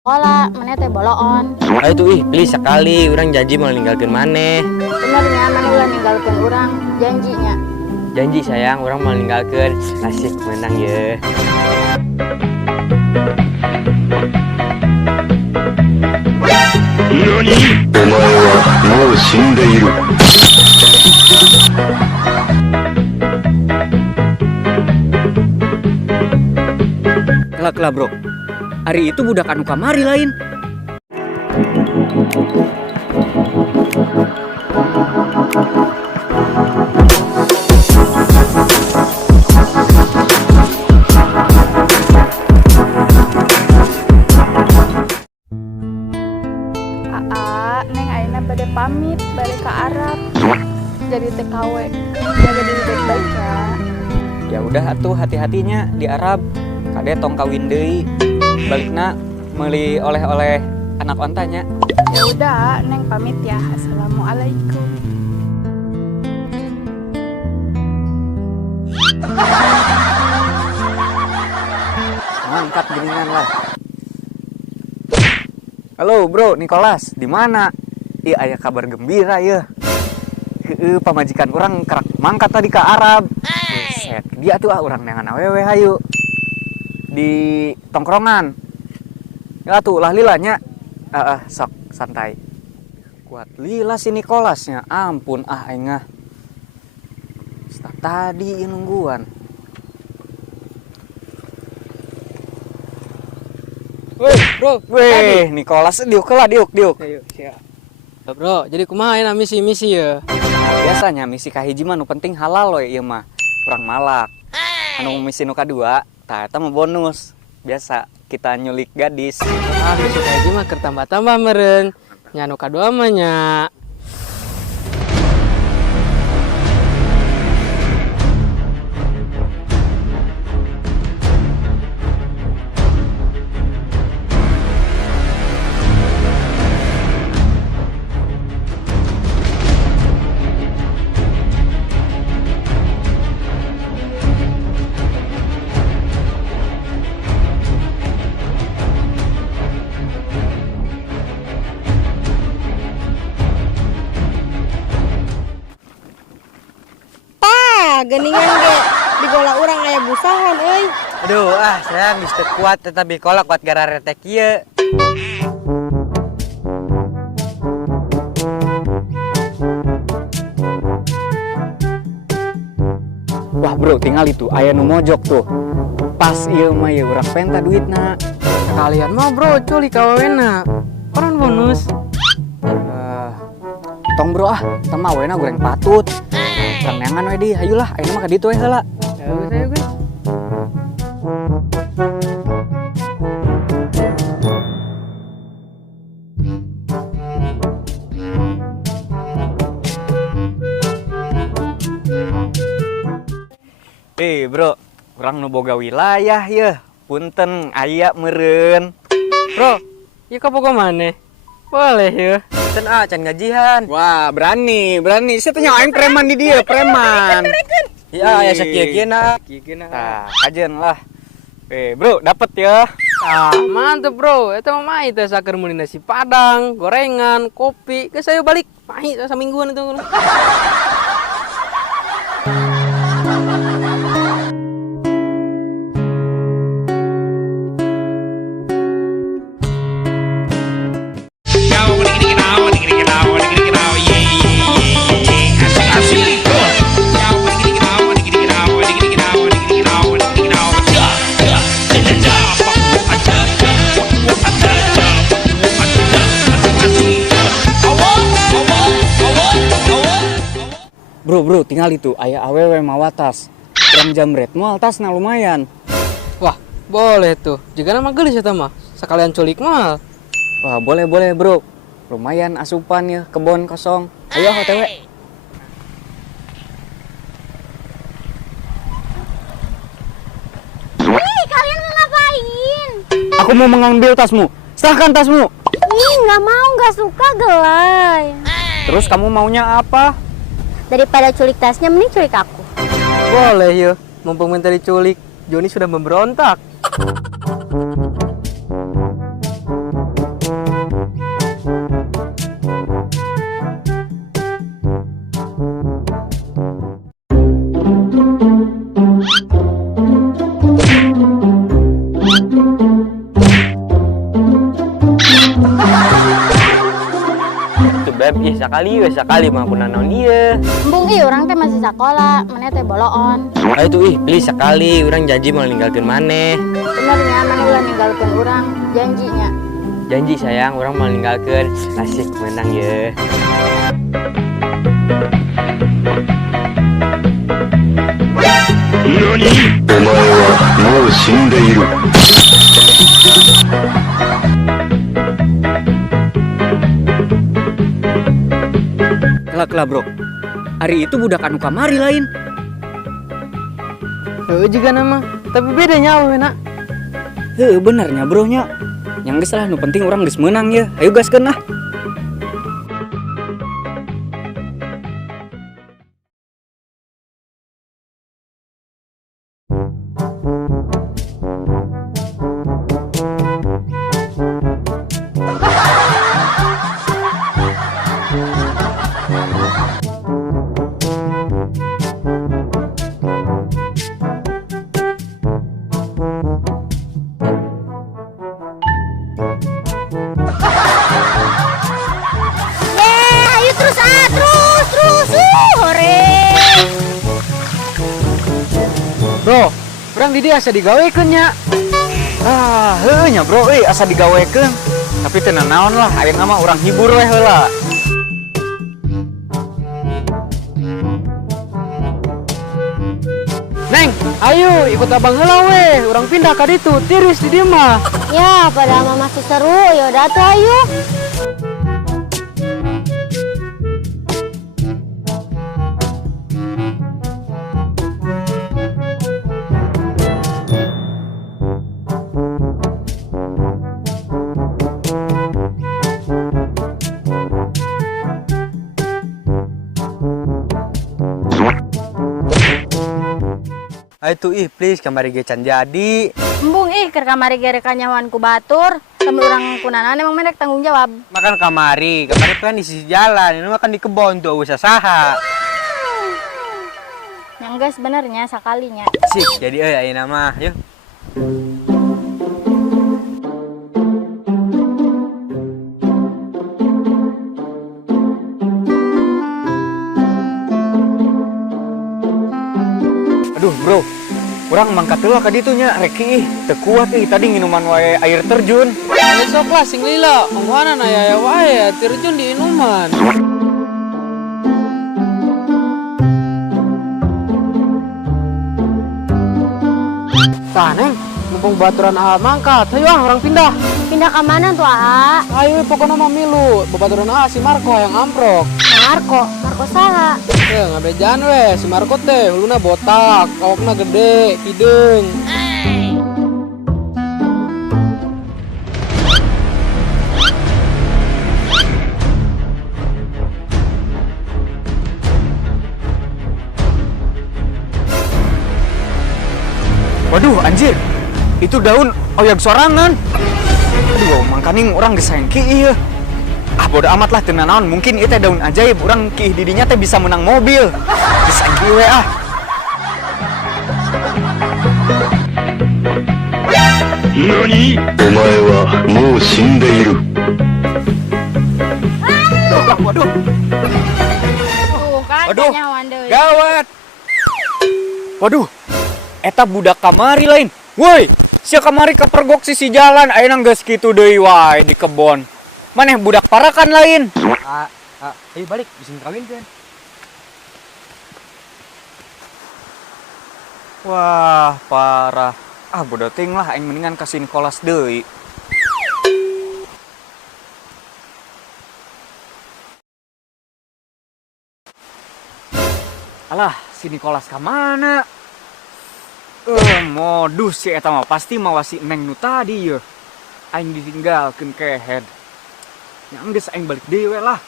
Sekolah, mana teh boloon. Ayo tuh please sekali, orang janji mau ninggalkan maneh. Benernya mana ulah ninggalkeun urang, janjinya. Janji sayang, orang mau ninggalkan. Asik menang ya. NANI?お前はもう死んでいる。Kelak bro, hari itu budak anu kamari lain. Neng ayeuna bade pamit balik ke Arab. Jadi TKW, jaga diri baik-baik ya. Ya udah atuh hati-hatinya di Arab. Kade tong kawin deui. Balikna meuli oleh-oleh anak ontanya. Ya udah, Neng pamit ya. Assalamualaikum. Angkat geningan lah. Halo bro, Nicholas, di mana? Iya aya kabar gembira ya. Pamajikan orang kerak mangkat tadi ke Arab. Buset, dia tuh orang dengan awewe hayu di tongkrongan. Ya tuh lah lilanya. Sok santai. Kuat lila si Nicholasnya. Ampun engah. Tadi nungguan. Woi bro, Weh, Nicholas diuk. Ayo, siap. Bro, jadi kumaha ya misi-misi ya? Biasanya misi kahiji mah nu penting halal we ieu mah. Kurang malak. Anu misi nu kadua, tah eta mah bonus. Biasa kita nyulik gadis. Misi kayak mah keur tambah-tambah meureun. Nya nu kadua mah nya. Geningan ge di gola urang aya busahan euy. Aduh, saya geus teu kuat tetapi kolak kuat gara retek ieu. Wah bro, tinggal itu aya nu mojok tuh. Pas ieu mah ya urang penta duitna. Sekalian mah bro, culik kawena. Orang bonus. Tong bro teu mah wena goreng patut. Urang neangan we di, hayulah ayeuna mah ka ditu we heula. Ayo guys. Bro, urang nu boga wilayah ya. Punten aya meureun. Bro, ieu ka boga maneh? Boleh ya. Ten can gajihan. Wah, berani. Saya tanya aing preman di dia, preman. Ya, ya sakieu-kieuna. Tah, kajen lah. Bro, dapet ya. Mantep bro, eta mah mah teh saker meuli nasi padang, gorengan, kopi. Geus ayo balik. Mahi samingguan itu. Bro, tinggal itu aya awewe mawatas. Urang jamret moal tasna lumayan. Wah, boleh tuh. Jika nama gelis eta mah, sekalian culik mal. Wah, boleh bro. Lumayan asupan ya, kebon kosong. Ayo OTW. Ih, kalian ngapain? Aku mau mengambil tasmu. Serahkan tasmu. Ih, nggak mau, nggak suka gelai. Terus kamu maunya apa? Daripada culik tasnya, mending culik aku. Boleh ya, mumpung minta diculik. Joni sudah memberontak. beb, sekali mah aku nanaon iya. Embung orang teh masih sekolah, mana teh boloon. Ayo tuh please sekali, orang janji mau ninggalkeun maneh. Benernya mana ulah ninggalkeun orang, janjinya. Janji sayang, orang mau ninggalkeun. Asik menang ya. 何？お前はもう死んでいる。Kelak bro, hari itu budak anu kamari lain. Juga nama, tapi bedanya apa nak? Benernya bro nya. Yang geus lah, nu penting orang geus menang ya. Ayo gaskeun lah. Ayo terus hore. Bro, orang di dia asa digawekeun nya. Nya bro, asa digawekeun. Tapi teu naon lah, aya mah urang hibur we heula. Neng, ayo ikut abang heula we. Orang pindah ka ditu, tiris di dieu mah. Ya, pada mah masih seru. Yaudah tuh ayo. Ayo tuh please kamari ge can jadi. Embung keur kamari ge kanyawan ku batur. Sambil urang kunanan emang mendek tanggung jawab. Makan kamari kan di sisi jalan, ini makan di kebon tuh usah saha. Yang geus benernya sakalinya. Sik, jadi ayeuna mah, yuk. Aduh bro, urang mangkat heula ka ditu nya rek teu kuat tadi minuman wae air terjun. Ayo sok lah sing lila, omongan aya wae terjun di inuman. Tah neng, mumpung baturan mangkat, ayo orang pindah. Pindah ke mana tuh, A? Ayo pokoknya mah milu, bebaturan si Marco yang amprok. Marco salah. Ngabejaan we, si Marco teh huluna botak, awakna gede, hidung. Waduh anjir, itu daun oyag sorangan. Aduh, mangkaning orang gesayang kieu. Bodo amat lah teu naon, mungkin ieu teh daun ajaib, urang kieu didinya teh bisa menang mobil. Gesayang kieu we ah. 何？お前はもう死んでいる。 Waduh. Tuh kan Waduh, kanyawan deui. gawat. Waduh, eta budak kamari lain. Woi, sia kamari kepergok sisi jalan, ayeuna geus kitu deui wae di kebon. Maneh budak parakan lain. Ayo balik, bisa kawin kan? Wah, parah. Bodo ting lah, aing mendingan kasih Nicolas deui. Alah, si Nicolas ka mana? Modus si eta mah pasti mawa si Neng nu tadi ye. Aing ditinggalkeun kehead. Yang geus aing balik dewe lah.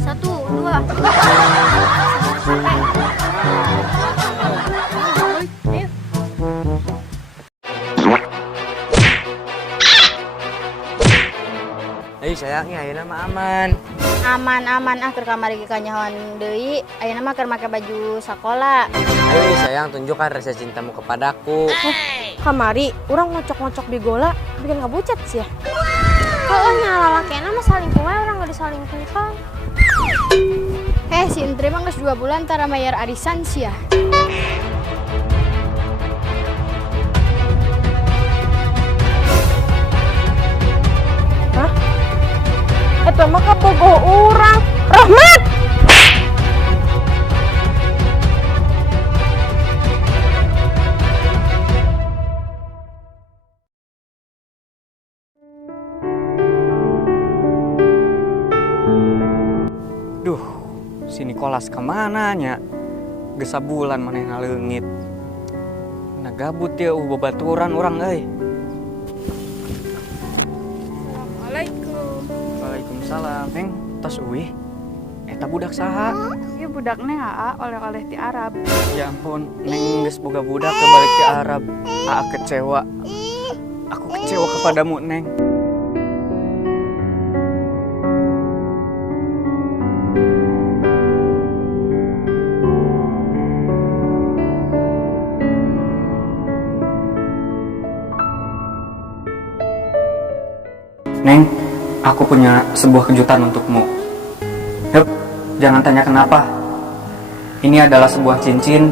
Satu, dua. Ayo sayangnya ayeuna mah aman. Aman keur kamari ge kanyahoan deui. Ayeuna mah keur make baju sakola. Ayo sayang, tunjukkan rasa cintamu kepadaku. Kamari, orang ngocok-ngocok di gola, bikin ngebucat sih ya. Kalau nyala lalakena mah salingkuh we, orang gak disalingkuhkan. Si Indri mah geus 2 bulan tara mayar arisan sih ya. Hah? Eta mah kabogoh urang. Rahmat! Duh, si Nicholas kemana nya? Gesa bulan maneh ngaleungit. Nah gabut ya babaturan urang euy. Assalamualaikum. Waalaikumsalam. Neng, tos euy. Eta budak saha? Ieu budak Neng Aa oleh-oleh ti Arab. Ya ampun, Neng geus boga budak ke balik ke Arab. Aa kecewa. Aku kecewa kepadamu, Neng. Neng, aku punya sebuah kejutan untukmu. Yup, jangan tanya kenapa. Ini adalah sebuah cincin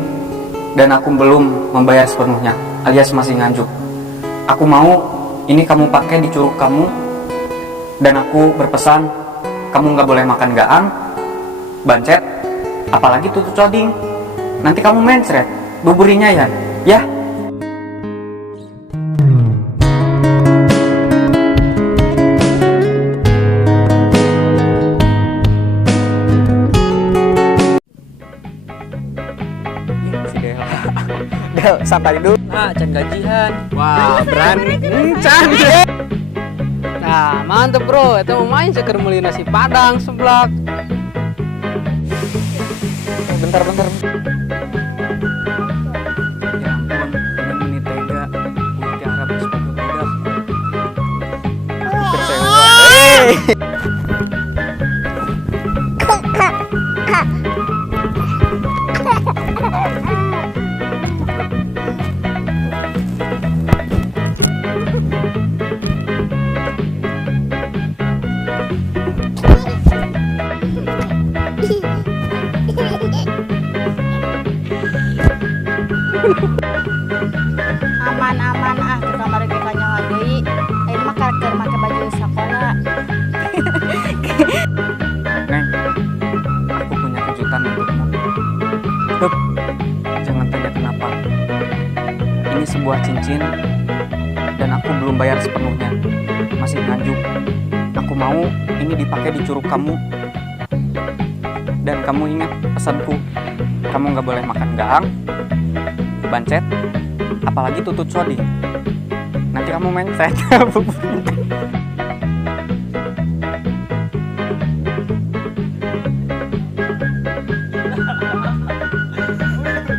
dan aku belum membayar sepenuhnya, alias masih nganjuk. Aku mau ini kamu pakai di curug kamu dan aku berpesan kamu nggak boleh makan gaang, bancet, apalagi tutut coding. Nanti kamu mencret, buburinya ya. Ya. Del, santai dulu. Nah, can gajian. Wah, berani. Can. Nah, mantep bro. Itu mau main seker meuli nasi padang seblak. Bentar. Ya ampun, ini tega. Budak Arab sebagai budak. Aku kecewa. Aman keur kamari ge kanyahoan deui. Ayeuna mah keur make baju sakola. Neng, aku punya kejutan untukmu. Hup, jangan tanya kenapa. Ini sebuah cincin dan aku belum bayar sepenuhnya. Masih nganjuk. Aku mau ini dipakai di curug kamu. Dan kamu ingat pesanku. Kamu nggak boleh makan gaang, bancet, apalagi tutut sodi. Nanti kamu mencret.